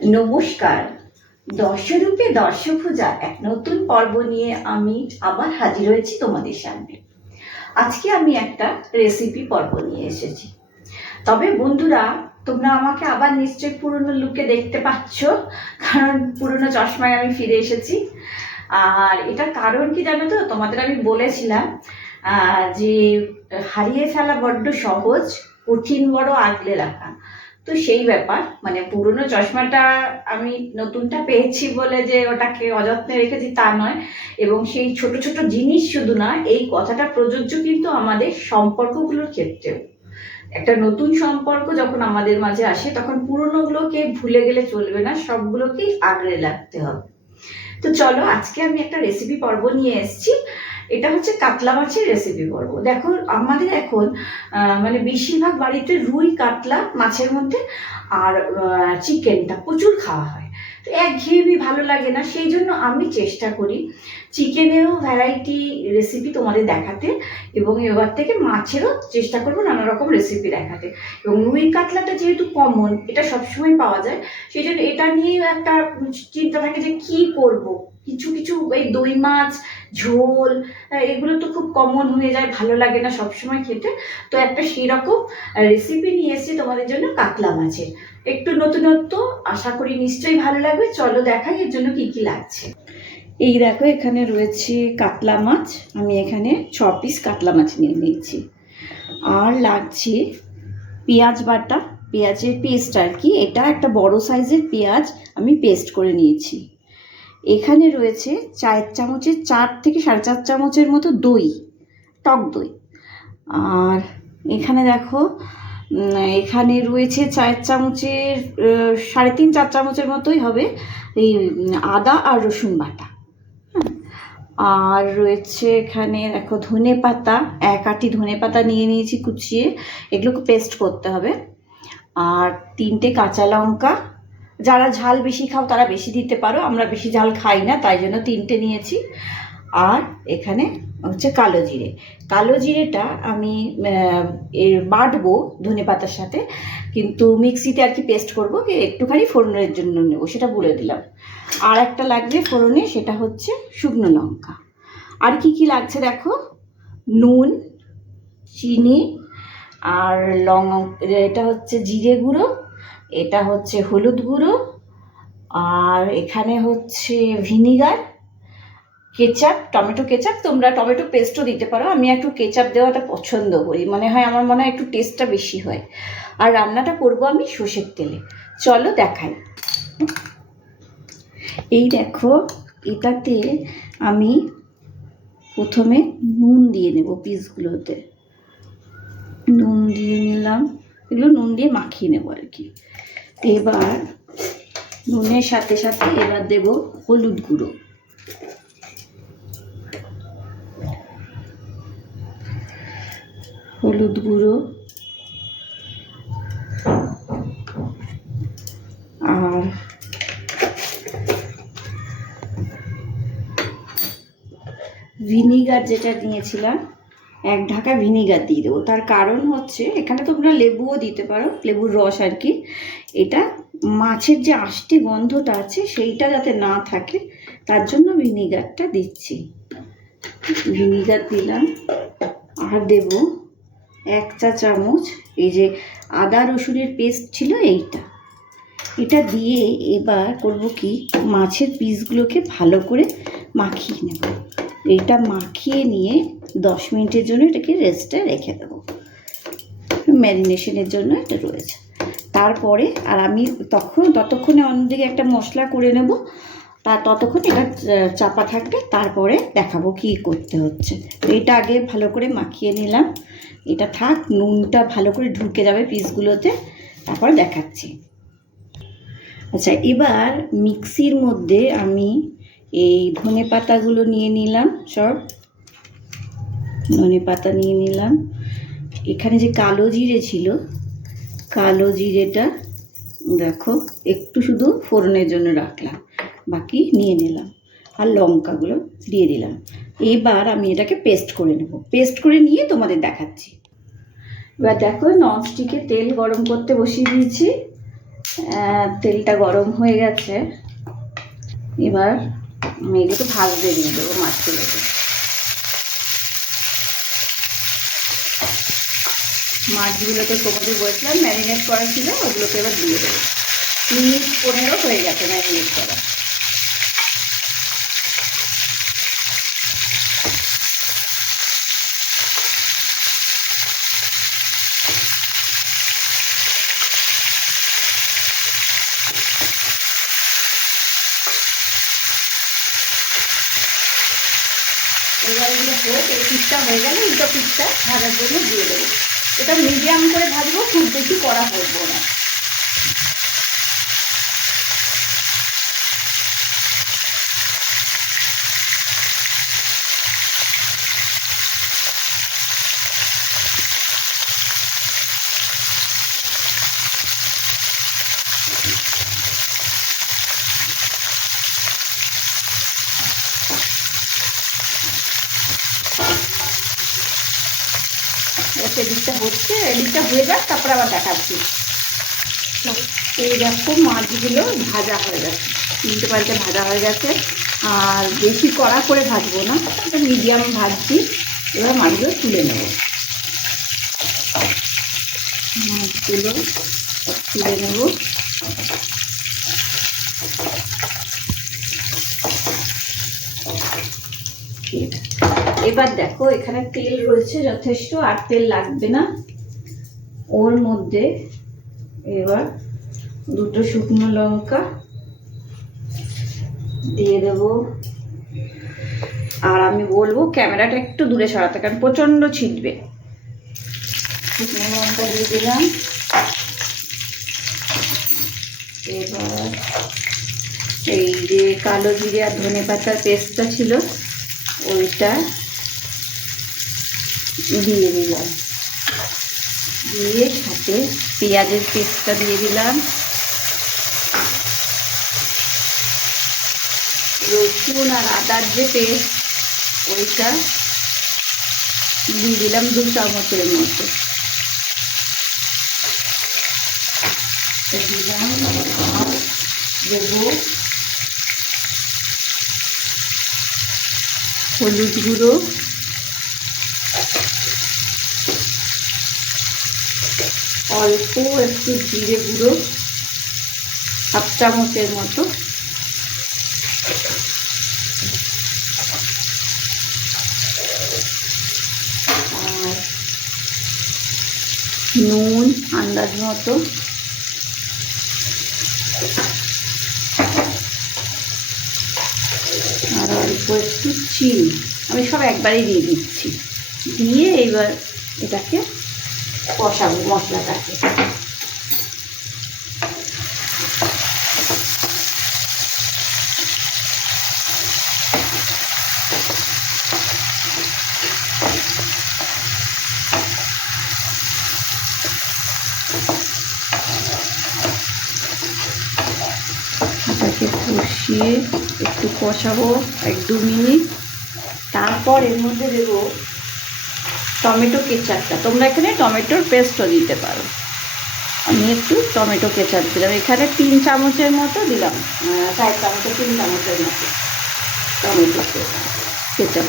নমস্কার। দর্শরূপে দর্শভুজা এক নতুন পর্ব নিয়ে আমি আবার হাজির হয়েছি তোমাদের সামনে। আজকে আমি একটা রেসিপি পর্ব নিয়ে এসেছি। তবে বন্ধুরা, তোমরা আমাকে আবার নিশ্চয়ই পুরনো লুকে দেখতে পাচ্ছ, কারণ পুরনো চশমায় আমি ফিরে এসেছি। আর এটা কারণ কি জানো তো, তোমাদের আমি বলেছিলাম যে হারিয়ে ফেলা বড্ড সহজ, কঠিন বড় আগলে রাখা। তো সেই ব্যাপার, মানে পুরনো চশমাটা আমি নতুনটা পেয়েছি বলে যে ওটাকে অযত্নে রেখেছি তা নয়, এবং সেই ছোট ছোট জিনিস শুধু না, এই কথাটা প্রযোজ্য কিন্তু আমাদের সম্পর্কগুলোর ক্ষেত্রেও। একটা নতুন সম্পর্ক যখন আমাদের মাঝে আসে, তখন পুরনোগুলোকে ভুলে গেলে চলবে না, সবগুলোকেই আগলে রাখতে হবে। তো চলো, আজকে আমি একটা রেসিপি পর্ব নিয়ে এসেছি। এটা হচ্ছে কাতলা মাছের রেসিপি পর্ব। দেখো, আমাদের এখন মানে বেশিরভাগ বাড়িতে রুই কাতলা মাছের মধ্যে আর চিকেনটা প্রচুর খাওয়া হয়। তো একঘেয়েমি ভালো লাগে না, সেই জন্য আমি চেষ্টা করি চিকেনেরও ভ্যারাইটি রেসিপি তোমাদের দেখাতে, এবং এবার থেকে মাছেরও চেষ্টা করবো নানা রকম রেসিপি দেখাতে। এবং রুই কাতলাটা যেহেতু কমন, এটা সবসময় পাওয়া যায়, সেই জন্য এটা নিয়েও একটা চিন্তা থাকে যে কি করব। কিছু কিছু এই দই মাছ ঝোল, এগুলো তো খুব কমন হয়ে যায়, ভালো লাগে না সবসময় খেতে। তো একটা সেরকম রেসিপি নিয়ে এসেছি তোমাদের জন্য কাতলা মাছের। একটু নতুনত্ব, আশা করি নিশ্চয়ই ভালো লাগবে। চলো দেখাই এর জন্য কি কি লাগছে। এই দেখো, এখানে রয়েছে কাতলা মাছ। আমি এখানে 6 পিস কাতলা মাছ নিয়ে নিয়েছি। আর লাগছে পেঁয়াজ বাটা, পেঁয়াজের পেস্ট আর কি। এটা একটা বড় সাইজের পেঁয়াজ আমি পেস্ট করে নিয়েছি। এখানে রয়েছে 4 চামচের 4 থেকে 4.5 চামচের মতো দই, টক দই। আর এখানে দেখো, এখানে রয়েছে 4 চামচের 3.5-4 চামচের মতোই হবে এই আদা আর রসুন বাটা। আর রয়েছে এখানে দেখো ধনে পাতা, 1 আঁটি ধনে পাতা নিয়ে নিয়েছি কুচিয়ে, এগুলোকে পেস্ট করতে হবে। আর 3টে কাঁচা লঙ্কা, যারা ঝাল বেশি খাও তারা বেশি দিতে পারো, আমরা বেশি ঝাল খাই না তাই জন্য 3টে নিয়েছি। আর এখানে হচ্ছে কালো জিরে। কালো জিরেটা আমি বাটবো ধনে পাতার সাথে, কিন্তু মিক্সিতে আর কি পেস্ট করবো, একটুখানি ফোড়নের জন্য নেবো, সেটা বলে দিলাম। আর একটা লাগবে ফোড়নে, সেটা হচ্ছে শুকনো লঙ্কা। আর কি কি লাগছে দেখো, নুন, চিনি, আর এটা হচ্ছে জিরে গুঁড়ো, এটা হচ্ছে হলুদ গুঁড়ো, আর এখানে হচ্ছে ভিনিগার, কেচাপ, টমেটো কেচাপ। তোমরা টমেটো পেস্টও দিতে পারো, আমি একটু কেচাপ দেওয়াটা পছন্দ করি, আমার মনে হয় একটু টেস্টটা বেশি হয়। আর রান্নাটা করব আমি সর্ষের তেলে। চলো দেখাই। এই দেখো, এটাতে আমি প্রথমে নুন দিয়ে নেব পিসগুলোতে। নুন দিয়ে নিলাম, এগুলো নুন দিয়ে মাখিয়ে নেব আর কি। এবার নুনের সাথে সাথে এবার দেব হলুদ গুঁড়ো, হলুদ গুঁড়ো, আর ভিনিগার যেটা নিয়েছিলাম, 1 ঢাকা ভিনিগার দিয়ে দেবো। তার কারণ হচ্ছে, এখানে তোমরা লেবুও দিতে পারো, লেবুর রস আর কি। এটা মাছের যে আষ্টি গন্ধটা আছে সেইটা যাতে না থাকে, তার জন্য ভিনিগারটা দিচ্ছি। ভিনিগার দিলাম। আর দেব 1 চা চামচ এই যে আদা রসুনের পেস্ট ছিল এইটা। এটা দিয়ে এবার করব কি, মাছের পিসগুলোকে ভালো করে মাখিয়ে নেব। এইটা মাখিয়ে নিয়ে 10 মিনিটের জন্য এটাকে রেস্টে রেখে দেবো, ম্যারিনেশনের জন্য এটা রয়েছে। তারপরে আর আমি ততক্ষণে অন্যদিকে একটা মশলা করে নেব, ততক্ষণ এটা চাপা থাকবে, তারপরে দেখাবো কি করতে হচ্ছে। এটা আগে ভালো করে মাখিয়ে নিলাম, এটা থাক, নুনটা ভালো করে ঢুকে যাবে পিসগুলোতে, তারপর দেখাচ্ছি। আচ্ছা, এবার মিক্সির মধ্যে আমি এই ধনে পাতাগুলো নিয়ে নিলাম, সব ধনে পাতা নিয়ে নিলাম। এখানে যে কালো জিরে ছিল, কালো জিরেটা দেখো একটু শুধু ফোড়নের জন্য রাখলাম, বাকি নিয়ে নিলাম। আর লঙ্কাগুলো দিয়ে দিলাম। এবার আমি এটাকে পেস্ট করে নেব, পেস্ট করে নিয়ে তোমাদের দেখাচ্ছি। এবার দেখো, ননস্টিকে তেল গরম করতে বসিয়ে দিয়েছি। তেলটা গরম হয়ে গেছে, এবার আমি এগুলো ভাজতে দিয়ে দেবো মাছগুলোকে। মাছগুলোকে তোমাদের বলছিলাম ম্যারিনেট করা ছিল, ওগুলোকে এবার দিয়ে দেবো। মিনিট 15 হয়ে গেছে ম্যারিনেট করা। এবার এগুলো হোক, এই পিসটা হয়ে গেলে উল্টো পিসটা ভাজার জন্য দিয়ে দেবো। এটা মিডিয়াম করে ভাজবো, খুব বেশি কড়া করবো না। এদিকটা হচ্ছে, এদিকটা হয়ে যাক, তারপরে আবার দেখাচ্ছি। এই দেখো মাছগুলো ভাজা হয়ে গেছে, 3টে পাল্টে ভাজা হয়ে গেছে। আর বেশি কড়া করে ভাজবো না, মিডিয়াম ভাজছি। এবার মাছগুলো তুলে নেব, মাছগুলো তুলে নেব। এবার দেখো এখানে তেল রয়েছে যথেষ্ট, আর তেল লাগবে না। ওর মধ্যে এবার 2টো শুকনো লঙ্কা দিয়ে দেব। আর আমি বলবো ক্যামেরাটা একটু দূরে সরাতে, কারণ প্রচন্ড ছিটবে। শুকনো লঙ্কা দিয়ে দিলাম। এবার এই যে কালো জিরে আর ধনে পাতার পেস্টটা ছিল ওইটা দিয়ে দিলাম, দিয়ে সাথে পেঁয়াজের পেস্টটা দিয়ে দিলাম, রসুন আর আদার যে পেস্ট ওইটা দিয়ে দিলাম 2 চামচের মতো দিলাম। দেবো হলুদ গুঁড়ো, অল্প একটু জিরে গুঁড়ো 1/2 চামচের মতো, আর নুন আন্দাজ মতো, আর অল্প একটু চিনি। আমি সব একবারেই দিয়ে দিচ্ছি, দিয়ে এবার এটাকে কষাবো মশলাটাকে। এটাকে কষিয়ে একটু কষাবো 1-2 মিনিট। তারপর এর মধ্যে দেবো টমেটো কেচাপটা। তোমরা এখানে টমেটোর পেস্টও দিতে পারো, আমি একটু টমেটো কেচাপ দিলাম। এখানে 3 চামচের মতো দিলাম, 4 চামচের 3 চামচের মতো টমেটো কেচাপ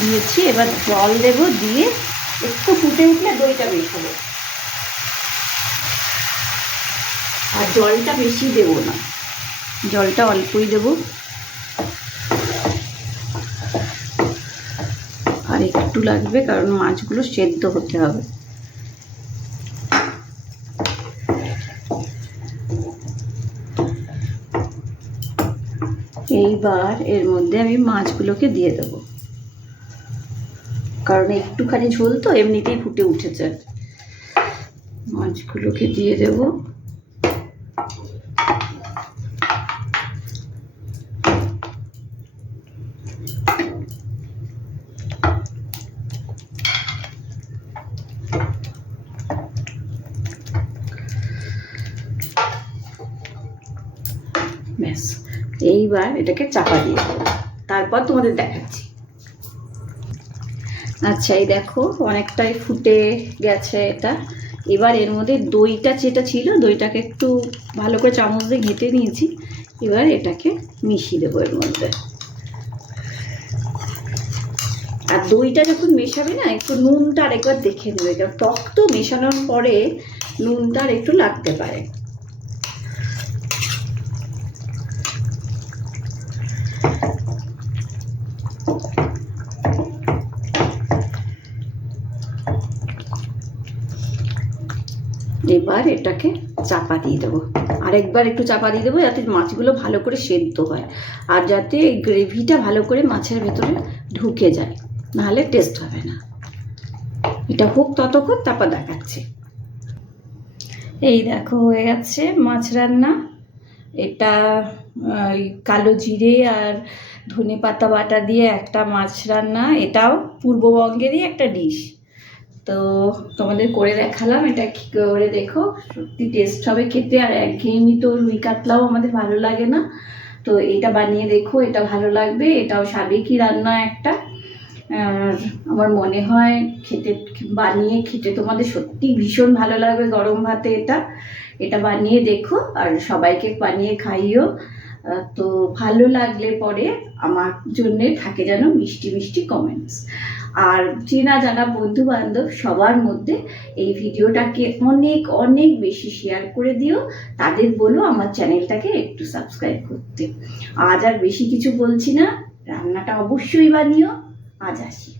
দিয়েছি। এবার জল দেব, দিয়ে একটু ফুটে উঠলে দইটা বেশ হবে। আর জলটা বেশি দেব না, জলটা অল্পই দেব। আর একটু লাগবে, কারণ মাছগুলো সেদ্ধ হতে হবে। এইবার এর মধ্যে আমি মাছগুলোকে দিয়ে দেব, কারণ একটুখানি ঝোল তো এমনিতেই ফুটে উঠেছে। মাছগুলোকে দিয়ে দেব। ব্যাস, এইবার এটাকে চাপা দিয়ে দেবো, তারপর তোমাদের দেখাচ্ছি। আচ্ছা, এই দেখো অনেকটাই ফুটে গেছে এটা। এবার এর মধ্যে দইটা যেটা ছিল, দইটাকে একটু ভালো করে চামচ দিয়ে ঘেঁটে নিয়েছি। এবার এটাকে মিশিয়ে দেবো এর মধ্যে। আর দইটা যখন মেশাবে না, একটু নুনটা আরেকবার দেখে নেবে, কারণ টক তো মেশানোর পরে নুনটা আর একটু লাগতে পারে। এবার এটাকে চাপা দিয়ে দেবো, আরেকবার একটু চাপা দিয়ে দেবো, যাতে মাছগুলো ভালো করে সেদ্ধ হয় আর যাতে এই গ্রেভিটা ভালো করে মাছের ভেতরে ঢুকে যায়, নাহলে টেস্ট হবে না। এটা হোক ততক্ষণ, তারপর দেখাচ্ছি। এই দেখো হয়ে গেছে মাছ রান্না। এটা কালো জিরে আর ধনে পাতা বাটা দিয়ে একটা মাছ রান্না। এটাও পূর্ববঙ্গেরই একটা ডিশ। তো তোমাদের করে দেখালাম, এটা কি করে দেখো, সত্যি টেস্ট হবে খেতে। আর একঘেয়েমি তো রুই কাতলাও আমাদের ভালো লাগে না, তো এটা বানিয়ে দেখো, এটা ভালো লাগবে। এটাও সাবেকি রান্না একটা। আর আমার মনে হয় বানিয়ে খেতে তোমাদের সত্যি ভীষণ ভালো লাগবে গরম ভাতে। এটা বানিয়ে দেখো আর সবাইকে বানিয়ে খাইও। তো ভালো লাগলে পরে আমার জন্যে থাকে যেন মিষ্টি মিষ্টি কমেন্টস। আর চেনা জানা বন্ধু বান্ধব সবার মধ্যে এই ভিডিওটাকে অনেক অনেক বেশি শেয়ার করে দিও। তাদের বলো আমার চ্যানেলটাকে একটু সাবস্ক্রাইব করতে। আজ আর বেশি কিছু বলছি না, রান্নাটা অবশ্যই বানিও। আজ আসি।